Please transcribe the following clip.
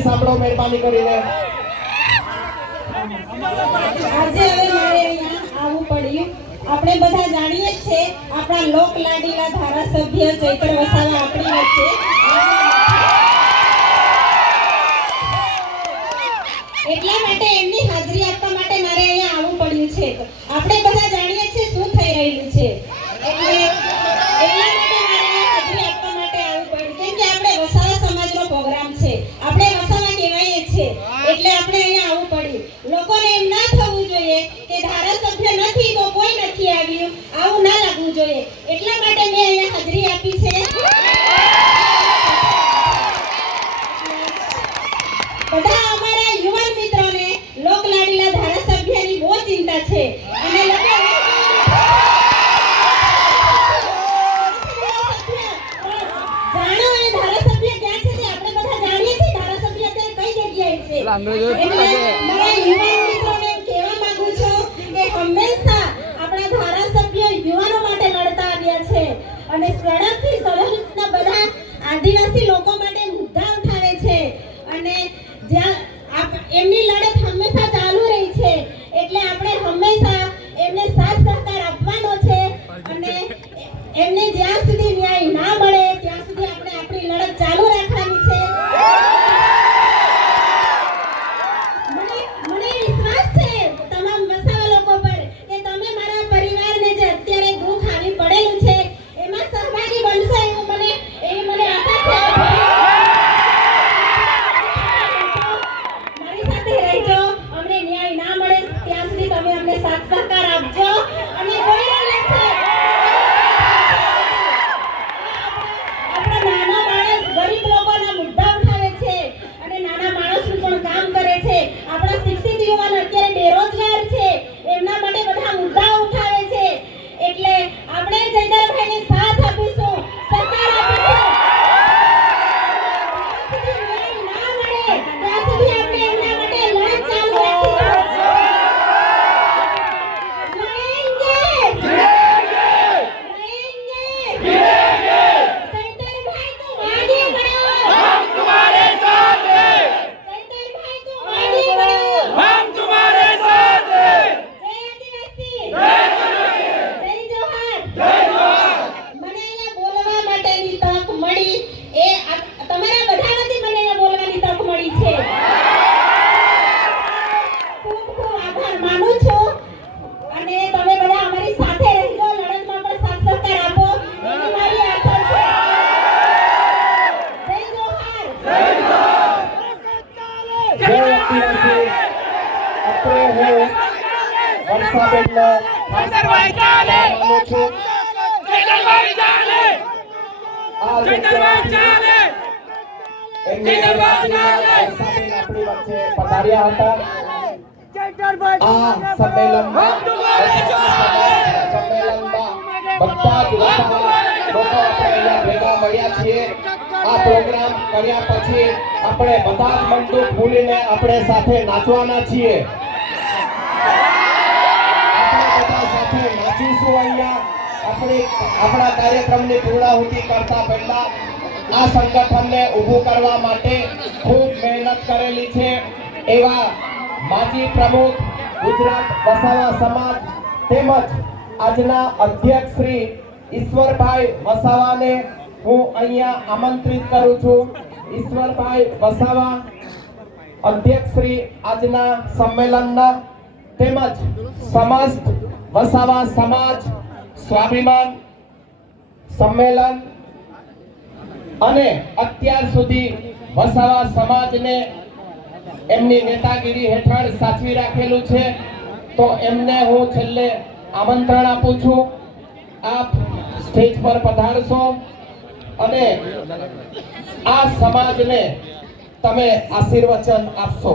ફરીથી સાંભળો મહેરબાની કરીને। આજે હવે મારે અહીંયા આવવું પડ્યું। આપણે બધા જાણીએ છીએ આપણા લોક લાડીલા ધારાસભ્ય ચૈતર વસાવા આપણી વચ્ચે, એટલા માટે એમની હાજરી આપવા માટે મારે અહીંયા આવવું પડ્યું છે। આપણે બધા જાણીએ છીએ શું થઈ રહ્યું છે, એટલે એટલા માટે મારે હાજરી આપવા માટે આવવું પડ્યું, કેમ કે આપણે વસાવા સમાજનો પ્રોગ્રામ છે, આપણે વસાવા કહેવાય છે, એટલે આપણે અહીંયા આવવું પડ્યું। લોકોને એમ ના થવું જોઈએ કે ધારાસભ્ય નથી તો કોઈ નથી આવ્યું, આવું ના લાગવું જોઈએ, એટલા માટે મેં અહીંયા હાજરી આપી છે। બધા અમારા યુવાન મિત્રોને લોક લાડીલા ધારાસભ્યની બહુ ચિંતા છે અને લોકો જાણો એ ધારાસભ્ય ક્યાં છે, આપણે બધા જાણીએ છીએ ધારાસભ્ય અત્યારે કઈ જગ્યાએ છે। મારા યુવાન મિત્રોને કહેવા માંગુ છું કે હંમેશા આપણા ધારાસભ્ય યુવાનો માટે લડતા આવ્યા છે અને સડકથી સડકના બધા આદિવાસી લોકો માટે મુદ્દા ઉઠાવે છે અને એમની લડત હંમેશા ચાલુ રહી છે, એટલે આપણે હંમેશા એમને સાથ સહકાર આપવાનો છે અને એમને જ્યાં સુધી ન્યાય ના મળે ત્યાં સુધી આપણે આપણી લડત ચાલુ રાખવાની છે। મને વિશ્વાસ છે તમામ વસાવા લોકો પર કે તમે મારા પરિવારને જે અત્યારે દુઃખ આવી પડેલું છે એમાં સહભાગી બનશો એવું મને આશા છે। સાથ સહકાર આપજો અને જોઈ રહ્યા છે આપણા નાના માણસ ગરીબ લોકોના મુદ્દા ઉઠાવે છે અને નાના માણસનું પણ કામ કરે છે, આપણા શિક્ષિત યુવાન અત્યારે બેરોજગાર છે એમના માટે બધા મુદ્દા ઉઠાવે છે, એટલે આપણે ચૈતરભાઈને સાથ આપીશું, સહકાર આપીશું। ના મળે ત્યાં સુધી આપણે એમના માટે લડત ચાલુ રાખીશું। આ પ્રોગ્રામ કર્યા પછી આપણે બધા જ બંદૂક ભૂલીને આપણે સાથે નાચવાના છીએ, આપણે બધા સાથે નાચીશું। અહીંયા આપણા કાર્યક્રમની પૂર્ણાહુતિ કરતા પહેલા આ સંગઠનને ઊભું કરવા માટે ખૂબ મહેનત કરેલી છે એવા માજી પ્રમુખ ગુજરાત વસાવા સમાજ તેમજ આજના અધ્યક્ષ શ્રી ઈશ્વરભાઈ વસાવાને હું અહીંયા આમંત્રિત કરું છું। ઈશ્વરભાઈ વસાવા અધ્યક્ષ શ્રી આજના સંમેલનના તેમજ સમસ્ત વસાવા સમાજ સ્વાભિમાન સંમેલન અને અત્યાર સુધી વસાવા સમાજને એમની નેતાગીરી હેઠળ સાચવી રાખેલું છે, તો એમને હું છેલ્લે આમંત્રણ આપું છું, આપ સ્ટેજ પર પધારશો અને આ સમાજને તમે આશીર્વચન આપશો।